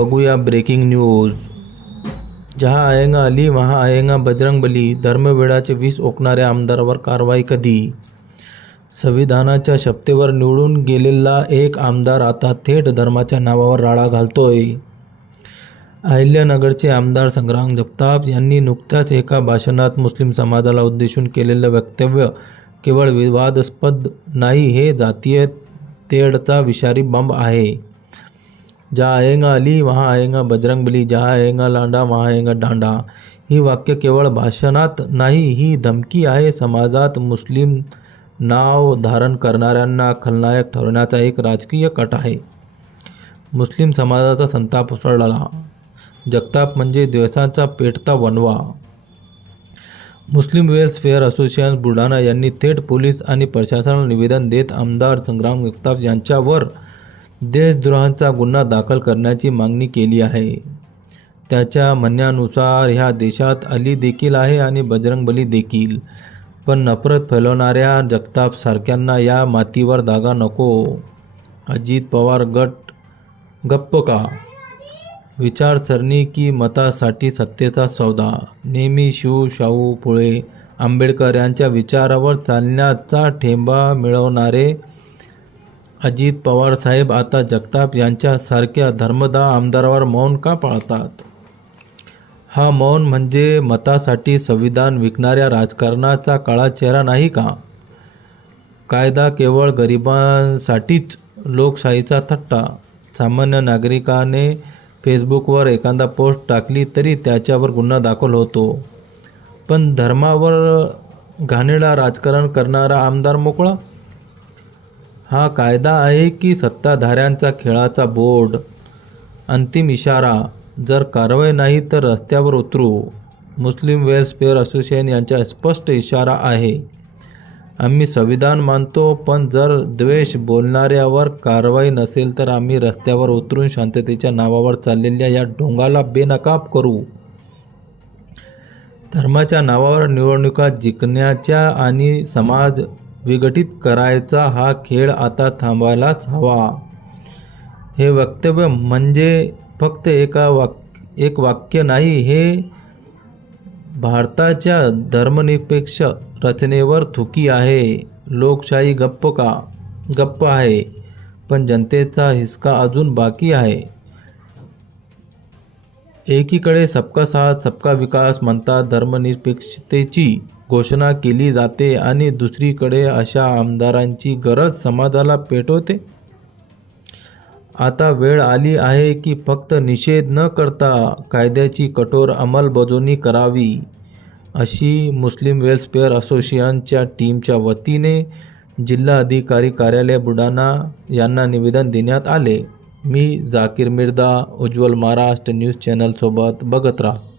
बघूया breaking news जहा आएगा अली वहां आएगा बजरंग बली. धर्मवेडाचे वीस ओकणाऱ्या आमदारावर कारवाई कधी? संविधानाच्या शपथेवर निवडून गेलेला एक आमदार आता थेट धर्माच्या नावावर राळा घालतोय. अहिल्यानगरचे आमदार संग्राम जगताप यांनी नुकत्याच एका भाषणात मुस्लिम समाजाला उद्देशून केलेलं वक्तव्य केवळ विवादास्पद नाही हे जातीय तेढचा विषारी बंब आहे. जहाँ आएगा अली वहाँ आएगा बजरंग बली जहाँ आएगा लांडा वहाँ आएगा डांडा। ही वाक्य केवळ भाषणात नाही ही धमकी आहे समाजात मुस्लिम नाव धारण करणाऱ्यांना खलनायक ठरवण्याचा एक राजकीय कट आहे. मुस्लिम समाजाचा संताप उसळला. जगताप म्हणजे दिवसाचा पेटता वनवा मुस्लिम वेल्फेअर असोसिएशन बुलढाणा यांनी थेट पोलीस आणि प्रशासनाला निवेदन देत आमदार संग्राम जगताप यांच्यावर देशद्रोहाचा गुन्हा दाखल करण्याची मागणी केली आहे. त्याच्या म्हणण्यानुसार ह्या देशात अली देखील आहे आणि बजरंगबली देखील. पण नफरत फैलवणाऱ्या जगताप सारख्यांना या मातीवर धागा नको. अजित पवार गट गप्प का? विचारसरणी की मतासाठी सत्तेचा सौदा? नेहमी शिव शाहू फुळे आंबेडकर यांच्या विचारावर चालण्याचा ठेंबा मिळवणारे अजित पवार साहेब आता जगताप यांच्यासारख्या धर्मदा आमदारावर मौन का पाळतात? हा मौन म्हणजे मतासाठी संविधान विकणाऱ्या राजकारणाचा काळा चेहरा नाही का? कायदा केवळ गरिबांसाठीच लोकशाहीचा थट्टा. सामान्य नागरिकाने फेसबुकवर एखादा पोस्ट टाकली तरी त्याच्यावर गुन्हा दाखल होतो. पण धर्मावर घाणेला राजकारण करणारा आमदार मोकळा? हा कायदा आहे की सत्ताधाऱ्यांचा खेळाचा बोर्ड अंतिम इशारा जर कारवाई नाही तर रस्त्यावर उतरू. मुस्लिम वेल्फेअर असोसिएशन यांचा स्पष्ट इशारा आहे. आम्ही संविधान मानतो पण जर द्वेष बोलणाऱ्यावर कारवाई नसेल तर आम्ही रस्त्यावर उतरून शांततेच्या नावावर चाललेल्या या ढोंगाला बेनकाब करू. धर्माच्या नावावर निवडणुका जिंकण्याच्या आणि समाज विघटित करायचा हा खेळ आता थांबायलाच हवा. हे वक्तव्य म्हणजे फक्त एका वाक एक वाक्य नाही हे भारताच्या धर्मनिरपेक्ष रचनेवर थुकी आहे. लोकशाही गप्प का गप्प आहे पण जनतेचा हिसका अजून बाकी आहे. एकीकडे सबका साथ सबका विकास म्हणतात धर्मनिरपेक्षतेची घोषणा केली जाते आणि दुसरीकडे अशा आमदारांची गरज समाजाला पेटवते. आता वेळ आली आहे की फक्त निषेध न करता कायद्याची कठोर अंमलबजावणी करावी अशी मुस्लिम वेल्सफेअर असोसिएशनच्या टीमच्या वतीने जिल्हा अधिकारी कार्यालय बुलढाणा यांना निवेदन देण्यात आले. मी जाकीर मिर्दा उज्ज्वल महाराष्ट्र न्यूज चॅनलसोबत बघत राहा